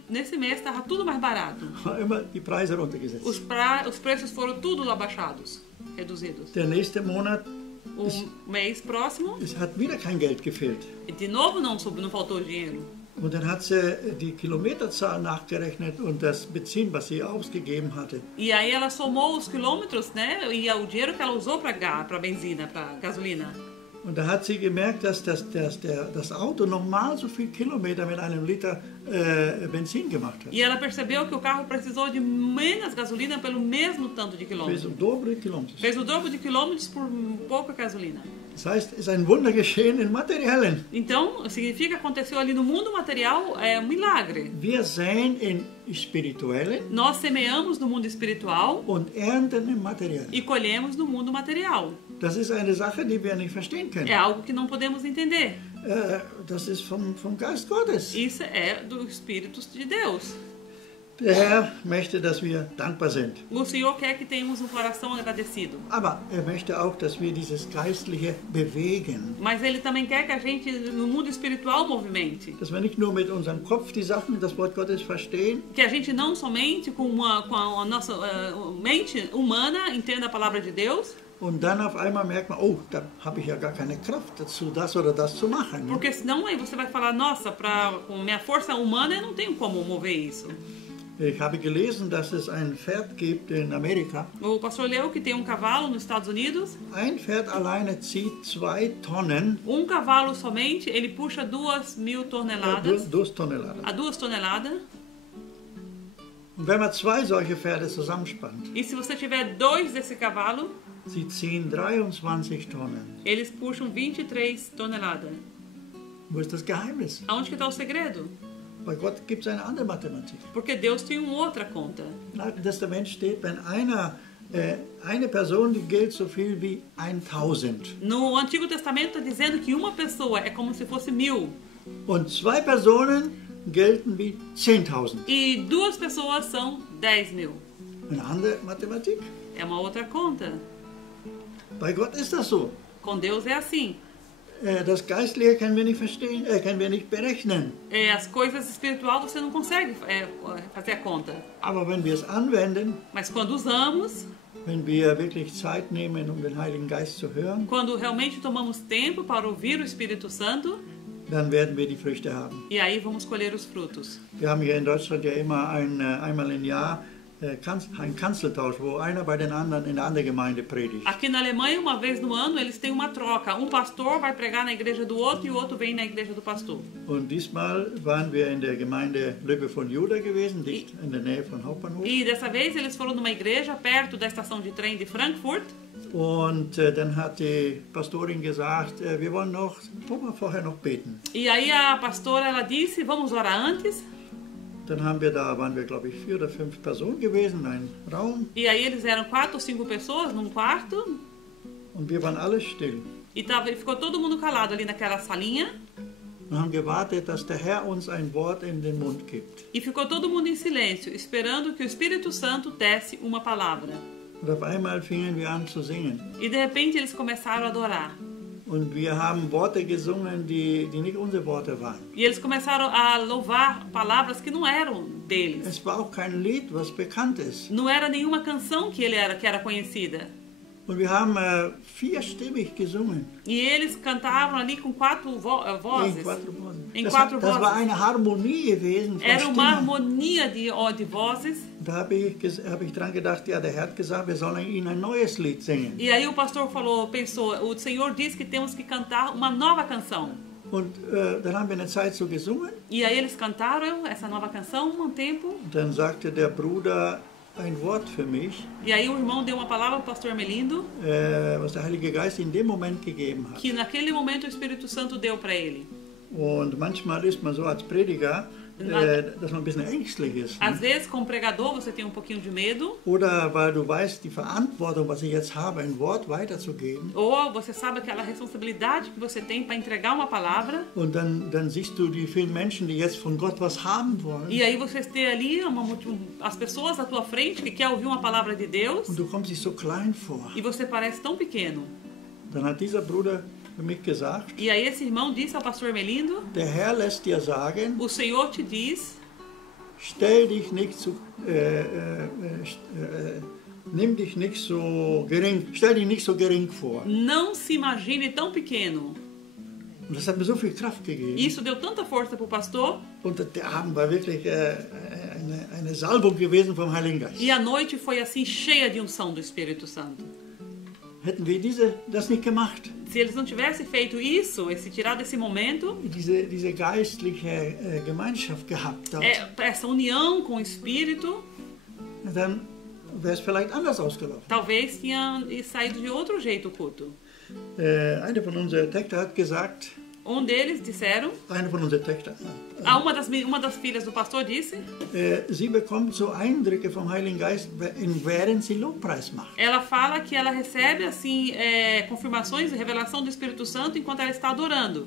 nesse mês estava tudo mais barato. Immer die Preise runtergesetzt. Os preços foram tudo abaixados, reduzidos. Der nächste Monat, O mês próximo, es hat wieder kein Geld gefehlt. de novo não faltou dinheiro. Und dann hat sie die Kilometerzahl nachgerechnet und das Benzin, was sie ausgegeben hatte. E aí ela somou os quilômetros, né? E o dinheiro que ela usou para benzina, para gasolina. Und da hat sie gemerkt, dass das Auto normal so viel Kilometer mit einem Liter Benzin gemacht hat. E ela percebeu que o carro precisou de menos gasolina pelo mesmo tanto de Fez quilômetros. o dobro de quilômetros. Fez o dobro de quilômetros por pouca gasolina. Das heißt, es ist ein Wunder geschehen im Materiellen. Então, significa que aconteceu ali no mundo material é um milagre. Wir säen im Spirituellen Nós semeamos no mundo espiritual und ernten im Materiellen. e colhemos no mundo material. Das ist eine Sache, die wir nicht verstehen können. É algo que não podemos entender. Das ist vom Geist Gottes. Isso é do Espírito de Deus. Der Herr möchte, dass wir dankbar sind. O Senhor quer que tenhamos um coração agradecido. Aber er möchte auch, dass wir dieses Geistliche bewegen. Mas Ele também quer que a gente, no mundo espiritual, movimente. Dass wir nicht nur mit unserem Kopf die Sachen, das Wort Gottes verstehen, Que a gente não somente com a nossa mente humana entenda a palavra de Deus. und dann auf einmal merkt man, oh, da habe ich ja gar keine Kraft dazu, das oder das zu machen. Ne? Porque senão aí você vai falar, nossa, com minha força humana eu não tenho como mover isso. Ich habe gelesen, dass es ein Pferd gibt in Amerika. O pastor leu que tem um cavalo nos Estados Unidos. Ein Pferd alleine zieht 2 Tonnen, Um cavalo somente, ele puxa 2.000 toneladas. 2 Tonnelladen. A 2 toneladas. Und wenn man 2 solche Pferde zusammenspannt, E se você tiver 2 desse cavalo, sie ziehen 23 Tonnen. eles puxam 23 toneladas. Wo ist das Geheimnis? Aonde que está o segredo? Bei Gott gibt es eine andere Mathematik. Porque Deus tem uma outra conta. Im Alten Testament steht, wenn eine Person, die gilt so viel wie 1000. No Antigo Testamento está dizendo que uma pessoa é como se fosse 1000. Und 2 Personen gelten wie 10.000. E 2 pessoas são 10.000. Eine andere Mathematik. É uma outra conta. Bei Gott ist das so. Com Deus é assim. Das Geistliche können wir nicht verstehen, können wir nicht berechnen. As coisas espirituais você não consegue fazer a conta. Aber wenn wir es anwenden, Mas quando usamos, wenn wir wirklich Zeit nehmen, um den Heiligen Geist zu hören, quando realmente tomamos tempo para ouvir o Espírito Santo, dann werden wir die Früchte haben. e aí vamos colher os frutos. Wir haben hier in Deutschland ja immer einmal im Jahr einen Kanzeltausch, wo einer bei den anderen in der anderen Gemeinde predigt. Aqui na Alemanha, uma vez no ano, eles têm uma troca. Um pastor vai pregar na igreja do outro e o outro vem na igreja do pastor. Und diesmal waren wir in der Gemeinde Lübbe von Juda gewesen, dicht in der Nähe von Hauptbahnhof. E dessa vez eles foram numa igreja perto da estação de trem de Frankfurt. Und dann hat die Pastorin gesagt, wir wollen vorher noch beten. E aí a pastora ela disse, vamos orar antes. Dann waren wir glaube ich 4 oder 5 Personen gewesen in einem Raum E aí eles eram 4 ou 5 pessoas num quarto. und wir waren alle still E ficou todo mundo calado ali naquela salinha. und haben gewartet, dass der Herr uns ein Wort in den Mund gibt. E ficou todo mundo em silêncio, esperando que o Espírito Santo desse uma palavra. Und auf einmal fingen wir an zu singen. E de repente eles começaram a adorar. Und wir haben Worte gesungen, die nicht unsere Worte waren. E eles começaram a louvar palavras que não eram deles. Es war auch kein Lied, was bekannt ist. Não era nenhuma canção que era conhecida. Und wir haben vierstimmig gesungen. E eles cantavam ali com 4 vozes. Em Das 4 war vozes. eine Harmonie gewesen. Von Era uma Stimmen. harmonia de vozes. Da habe ich dran gedacht, ja, der Herr hat gesagt, wir sollen ihnen ein neues Lied singen. E aí o pastor pensou, o Senhor disse que temos que cantar uma nova canção. Und dann haben wir eine Zeit so gesungen. E aí eles cantaram essa nova canção um tempo. Und dann sagte der Bruder, ein Wort für mich, E aí o irmão deu uma palavra para o pastor Ermelindo, was der Heilige Geist in dem Moment gegeben hat. que naquele momento o Espírito Santo deu para ele. Und manchmal ist man so als Prediger, dass man ein bisschen ängstlich ist. Às vezes, como pregador, você tem um pouquinho de medo, Oder weil du weißt, die Verantwortung, was ich jetzt habe, ein Wort weiterzugeben. ou você sabe aquela responsabilidade que você tem para entregar uma palavra, Und dann siehst du die vielen Menschen, die jetzt von Gott was haben wollen. e aí você tem ali as pessoas à tua frente que quer ouvir uma palavra de Deus, Und du kommst dich so klein vor. e você parece tão pequeno. Dann hat dieser Bruder für mich gesagt, E aí esse irmão disse ao pastor Ermelindo, der Herr lässt dir sagen, o Senhor te diz, stell dich nicht so, nimm dich nicht so gering, stell dich nicht so gering vor. não se imagine tão pequeno. Und das hat mir so viel Kraft gegeben. Isso deu tanta força para o pastor, Und der Abend war wirklich eine Salbung gewesen vom Heiligen Geist. e a noite foi assim cheia de unção do Espírito Santo. Hätten wir das nicht gemacht, Se eles não tivessem feito isso, tirado esse momento, diese geistliche Gemeinschaft gehabt, dort, essa união com o Espírito, dann wäre es vielleicht anders ausgelaufen. talvez tinha saído de outro jeito o culto. Einer von unseren Töchter hat gesagt, Deles disseram, eine von unseren Töchtern, uma das filhas do pastor disse, sie bekommt so Eindrücke vom Heiligen Geist, während sie Lobpreis macht. ela fala que ela recebe assim confirmações e revelação do Espírito Santo enquanto ela está adorando.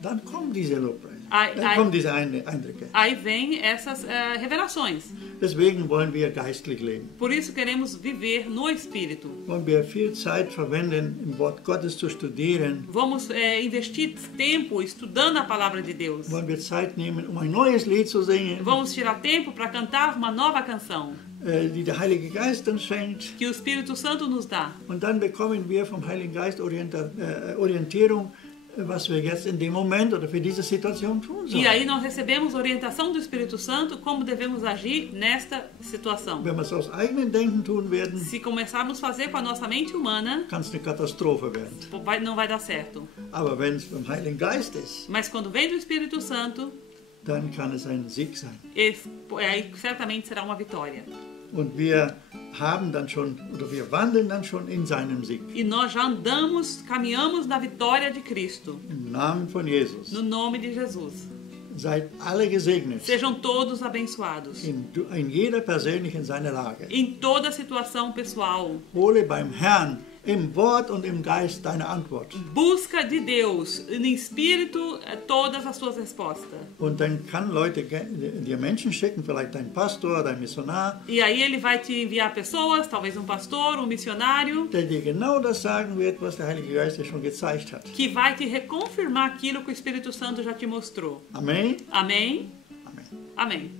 Dann kommen diese Lobpreis, Ai, dann ai. kommen diese Eindrücke. Aí vem essas revelações. Deswegen wollen wir geistlich leben. Por isso queremos viver no Espírito. Wollen wir viel Zeit verwenden, im Wort Gottes zu studieren. Vamos investir tempo estudando a palavra de Deus. Wollen wir Zeit nehmen, um ein neues Lied zu singen, Vamos tirar tempo para cantar uma nova canção die der Heilige Geist uns schenkt. que o Espírito Santo nos dá. Und dann bekommen wir vom Heiligen Geist Orientierung, was wir jetzt in dem Moment oder für diese Situation tun E sollen. aí nós recebemos orientação do Espírito Santo como devemos agir nesta situação. Wenn wir es aus eigenem Denken tun werden, Se começarmos a fazer com a nossa mente humana, kann es eine Katastrophe werden. não vai dar certo. Aber wenn es vom Heiligen Geist ist, Mas quando vem do Espírito Santo, dann kann es ein Sieg sein. aí certamente será uma vitória. Und wir haben dann schon, oder wir wandeln dann schon in seinem Sieg. E nós já caminhamos na vitória de Cristo. Im Namen von Jesus. No nome de Jesus. Seid alle gesegnet. Sejam todos abençoados. In jeder persönlich in seiner Lage. Em toda situação pessoal. Hole beim Herrn im Wort und im Geist deine Antwort. Busca de Deus, em espírito, todas as suas respostas. Und dann kann Leute dir Menschen schicken, vielleicht dein Pastor, dein Missionar, E aí ele vai te enviar pessoas, talvez um pastor, um missionário, der dir genau das sagen wird, was der Heilige Geist dir schon gezeigt hat. que vai te reconfirmar aquilo que o Espírito Santo já te mostrou. Amen? Amém? Amen. Amém.